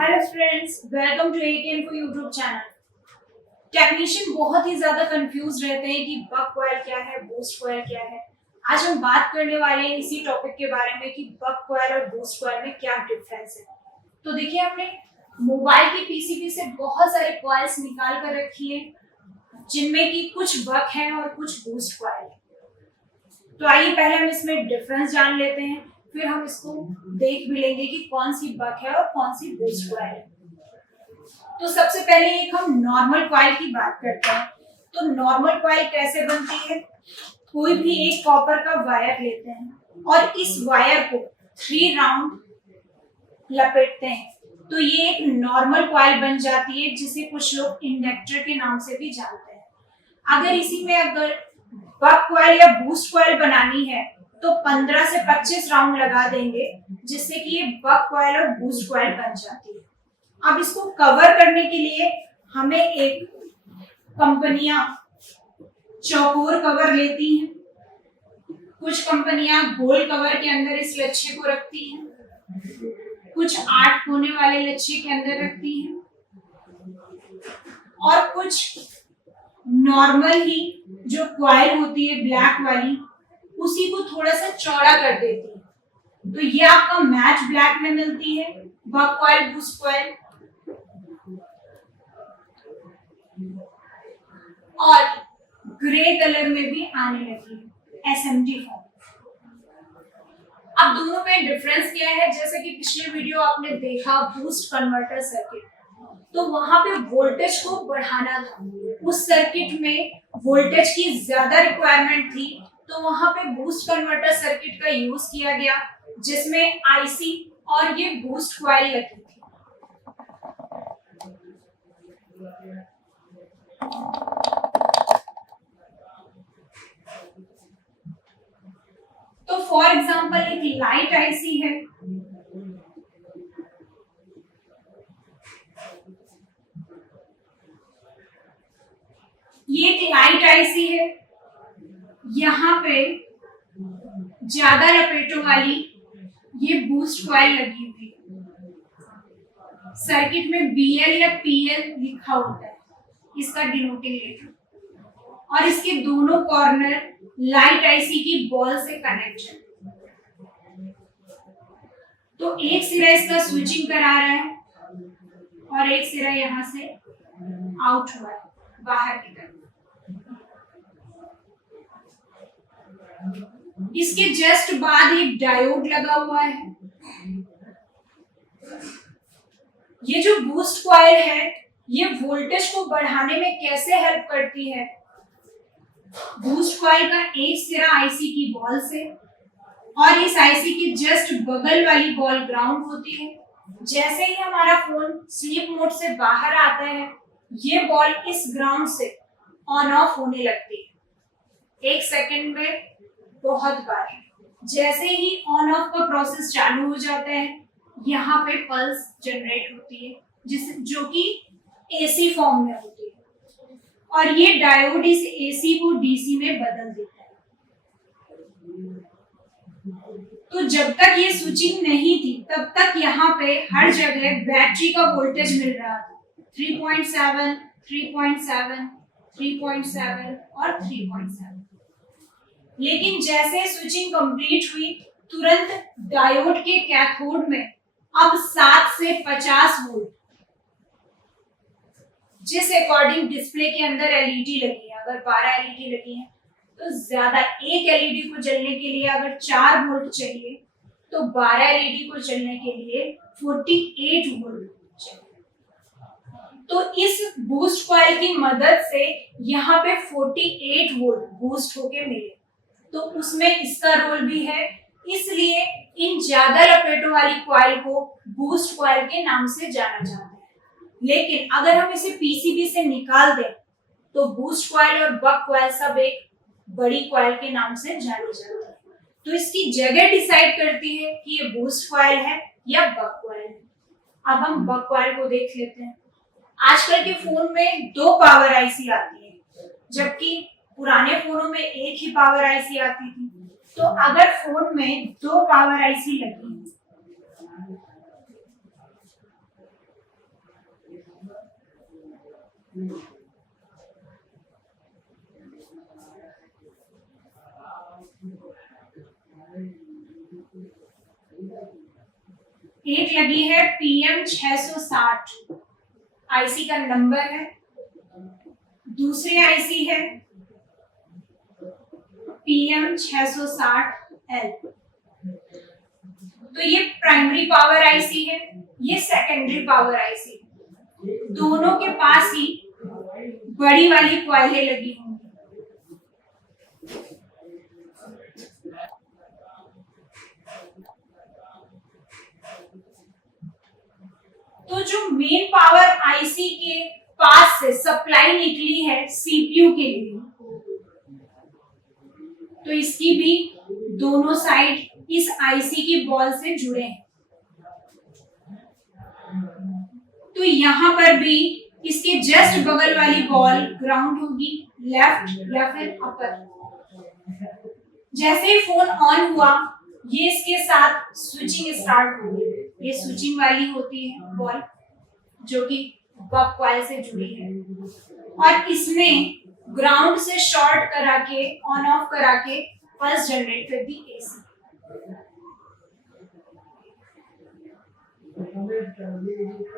Hello friends, welcome to ATN YouTube channel. Technician बहुत ही ज्यादा कंफ्यूज रहते हैं कि बक कॉइल क्या है, बूस्ट कॉइल क्या है। आज हम बात करने वाले हैं इसी टॉपिक के बारे में कि बक कॉइल और बूस्ट कॉइल में क्या डिफरेंस है। तो देखिए, हमने मोबाइल के पीसीबी से बहुत सारे कॉइल्स निकाल कर रखी है, जिनमें की कुछ बक है और कुछ बूस्ट कॉइल है। तो आइए पहले हम इसमें डिफरेंस जान लेते हैं, फिर हम इसको देख भी लेंगे कि कौन सी बक है और कौन सी बूस्ट कॉइल है। तो सबसे पहले एक हम नॉर्मल कॉइल की बात करते हैं। तो नॉर्मल कॉइल कैसे बनती है? कोई भी एक कॉपर का वायर लेते हैं और इस वायर को 3 राउंड लपेटते हैं, तो ये एक नॉर्मल कॉइल बन जाती है, जिसे कुछ लोग इंडक्टर के नाम से भी जानते हैं। अगर इसी में अगर बक कॉइल या बूस्ट कॉइल बनानी है तो 15 से 25 राउंड लगा देंगे, जिससे कि ये बक कॉइल और बूस्ट कॉइल बन जाती है। अब इसको कवर करने के लिए हमें एक कंपनियां चौकोर कवर लेती हैं, कुछ कंपनियां गोल कवर के अंदर इस लच्छे को रखती हैं, कुछ 8 कोने वाले लच्छे के अंदर रखती हैं, और कुछ नॉर्मल ही जो कॉइल होती है ब्लैक वाली, उसी को थोड़ा सा चौड़ा कर देती है। तो ये आपका मैच ब्लैक में मिलती है बक कॉइल, बूस्ट कॉइल। और ग्रे कलर में भी आने लगी है SMT फॉर्म। अब दोनों में डिफरेंस क्या है? जैसे कि पिछले वीडियो आपने देखा बूस्ट कन्वर्टर सर्किट, तो वहां पे वोल्टेज को बढ़ाना था, उस सर्किट में वोल्टेज की ज्यादा रिक्वायरमेंट थी, तो वहां पे बूस्ट कन्वर्टर सर्किट का यूज किया गया, जिसमें आईसी और ये बूस्ट कॉइल लगी थी। तो फॉर एग्जांपल एक लाइट आईसी है, ये एक लाइट आईसी है, यहाँ पे ज्यादा लपेटों वाली ये बूस्ट कॉइल लगी हुई है। सर्किट में BL या PL लिखा होता है, इसका डिनोटिंग लेटर, और इसके दोनों कॉर्नर लाइट आईसी की बॉल से कनेक्ट है। तो एक सिरा इसका स्विचिंग करा रहा है और एक सिरा यहां से आउट हुआ है बाहर की तरफ। इसके जस्ट बाद एक डायोड लगा हुआ है। ये जो बूस्ट कॉइल है, ये वोल्टेज को बढ़ाने में कैसे हेल्प करती है? बूस्ट कॉइल का एक सिरा आईसी की बॉल से और इस आईसी की जस्ट बगल वाली बॉल ग्राउंड होती है। जैसे ही हमारा फोन स्लीप मोड से बाहर आता है, ये बॉल इस ग्राउंड से ऑन ऑफ होने लगती है 1 सेकेंड में बहुत बार। जैसे ही ऑन ऑफ का प्रोसेस चालू हो जाता है, यहाँ पे पल्स जनरेट होती है, जो कि एसी फॉर्म में होती है, और ये डायोड इस एसी को डीसी में बदल देता है। तो जब तक ये स्विचिंग नहीं थी, तब तक यहाँ पे हर जगह बैटरी का वोल्टेज मिल रहा था 3.7, 3.7, 3.7 और 3.7। लेकिन जैसे स्विचिंग कंप्लीट हुई, तुरंत डायोड के कैथोड में अब 7 से 50 वोल्ट, जिस अकॉर्डिंग डिस्प्ले के अंदर एलईडी लगी है, अगर 12 एलईडी लगी है तो ज्यादा, एक एलईडी को जलने के लिए अगर 4 वोल्ट चाहिए, तो 12 एलईडी को जलने के लिए 48 वोल्ट चाहिए। तो इस बूस्ट कॉइल की मदद से यहाँ पे 48 वोल्ट बूस्ट होके मिले, तो उसमें इसका रोल भी है। इसलिए इन ज्यादा लपेटों वाली कॉइल को बूस्ट कॉइल के नाम से जाना जाता है। लेकिन अगर हम इसे पीसीबी से निकाल दें, तो बूस्ट कॉइल और बक कॉइल सब एक बड़ी कॉइल के नाम से जानी जाती है। तो इसकी जगह डिसाइड करती है कि ये बूस्ट कॉइल है या बक कॉइल है। अब हम बक कॉइल को देख लेते हैं। आजकल के फोन में 2 पावर आईसी आती है, जबकि पुराने फोनों में एक ही पावर आईसी आती थी। तो अगर फोन में 2 पावर आईसी लगी एक लगी है PM 660 आईसी का नंबर है, दूसरी आईसी है PM 660L। तो ये प्राइमरी पावर आईसी है, ये सेकेंडरी पावर आईसी। दोनों के पास ही बड़ी वाली कॉइलें लगी होंगी। तो जो मेन पावर आईसी के पास से सप्लाई निकली है सीपीयू के लिए, तो इसकी भी दोनों साइड इस आईसी की बॉल से जुड़े हैं। तो यहां पर भी इसके जस्ट बगल वाली बॉल ग्राउंड होगी, लेफ्ट या फिर अपर। जैसे ही फोन ऑन हुआ, ये इसके साथ स्विचिंग स्टार्ट होगी। ये स्विचिंग वाली होती है बॉल जो कि बक कॉइल से जुड़ी है, और इसने ग्राउंड से शॉर्ट करा के ऑन ऑफ करा के पल्स जनरेट कर दी एसी।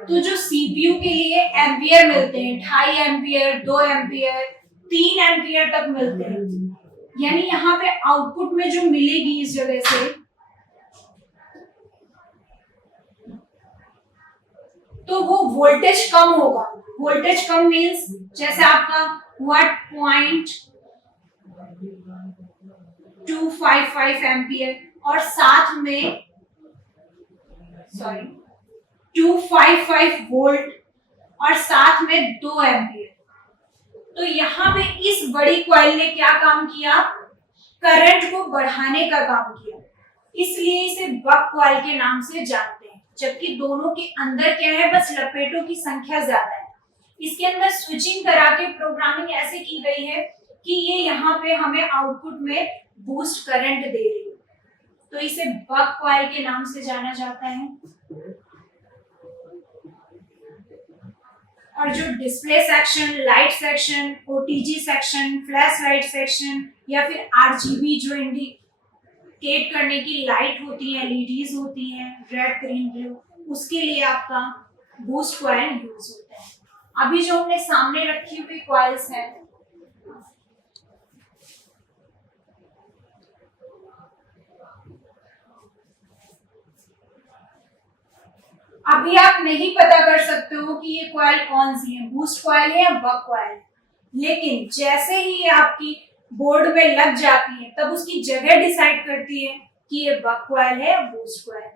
तो जो सीपीयू के लिए एम्पियर मिलते हैं, 2.5 एम्पियर, 2 एम्पियर, 3 एम्पियर तक मिलते हैं, यानी यहाँ पे आउटपुट में जो मिलेगी इस जगह से, तो वो वोल्टेज कम होगा। वोल्टेज कम मीन्स जैसे आपका हुआ 0.255 एम्पियर और साथ में 255 वोल्ट और साथ में 2 एम्पियर। तो यहाँ पे इस बड़ी कॉइल ने क्या काम किया, करंट को बढ़ाने का काम किया, इसलिए इसे बक कॉइल के नाम से जानते हैं। जबकि दोनों के अंदर क्या है, बस लपेटों की संख्या ज्यादा है। इसके अंदर स्विचिंग करा के प्रोग्रामिंग ऐसे की गई है कि ये यहाँ पे हमें आउटपुट में बूस्ट करंट दे रही है, तो इसे बक कॉइल के नाम से जाना जाता है। और जो display section, light section, OTG section, flash light section या फिर आरजीबी जो इंडिकेट करने की लाइट होती है, एलईडीज होती हैं, रेड, ग्रीन, ब्लू, उसके लिए आपका बूस्ट कॉइल यूज होता है। अभी जो हमने सामने रखी हुई कॉइल्स है, अभी आप नहीं पता कर सकते हो कि ये कॉइल कौन सी है, बूस्ट कॉइल है या बक कॉइल है, लेकिन जैसे ही ये आपकी बोर्ड में लग जाती है तब उसकी जगह डिसाइड करती है कि ये बक कॉइल है या बूस्ट कॉइल।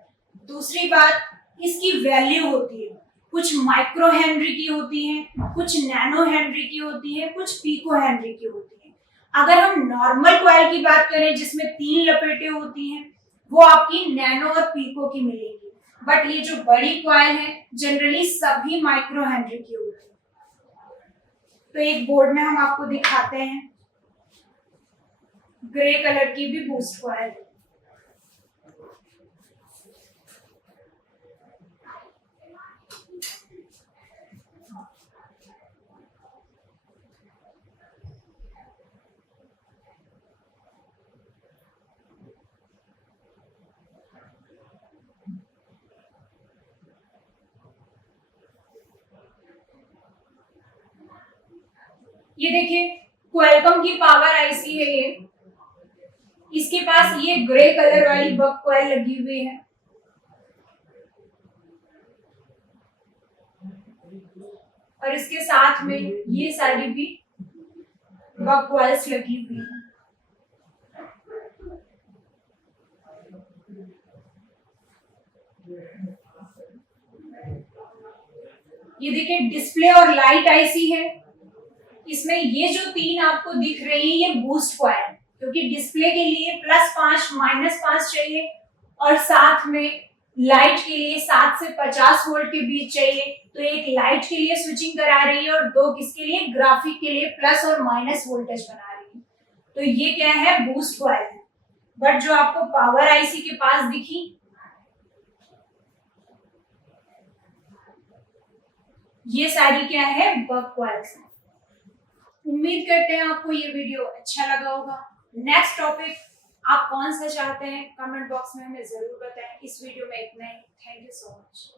दूसरी बात, इसकी वैल्यू होती है, कुछ माइक्रो हेनरी की होती है, कुछ नैनो हेनरी की होती है, कुछ पिको हेनरी की होती है। अगर हम नॉर्मल कॉइल की बात करें जिसमें 3 लपेटें होती हैं, वो आपकी नैनो और पिको की मिलेगी। बट ये जो बड़ी कॉइल है जनरली सभी माइक्रो हेनरी की होती है। तो एक बोर्ड में हम आपको दिखाते हैं, ग्रे कलर की भी बूस्ट कॉइल। ये देखिए क्वालकॉम की पावर आईसी है ये, इसके पास ये ग्रे कलर वाली बक कॉइल लगी हुई है, और इसके साथ में ये सारी भी बक कॉइल्स लगी हुई है। ये देखिए डिस्प्ले और लाइट आईसी है, इसमें ये जो 3 आपको दिख रही है ये बूस्ट कॉइल, क्योंकि डिस्प्ले के लिए +5 -5 चाहिए और साथ में लाइट के लिए 7 से 50 वोल्ट के बीच चाहिए। तो एक लाइट के लिए स्विचिंग करा रही है और 2 किसके लिए, ग्राफिक के लिए प्लस और माइनस वोल्टेज बना रही है। तो ये क्या है, बूस्ट कॉइल है। बट जो आपको पावर आईसी के पास दिखी, ये सारी क्या है, बग कॉइल्स हैं। उम्मीद करते हैं आपको ये वीडियो अच्छा लगा होगा। नेक्स्ट टॉपिक आप कौन सा चाहते हैं कमेंट बॉक्स में हमें जरूर बताएं। इस वीडियो में इतना ही। Thank you so much.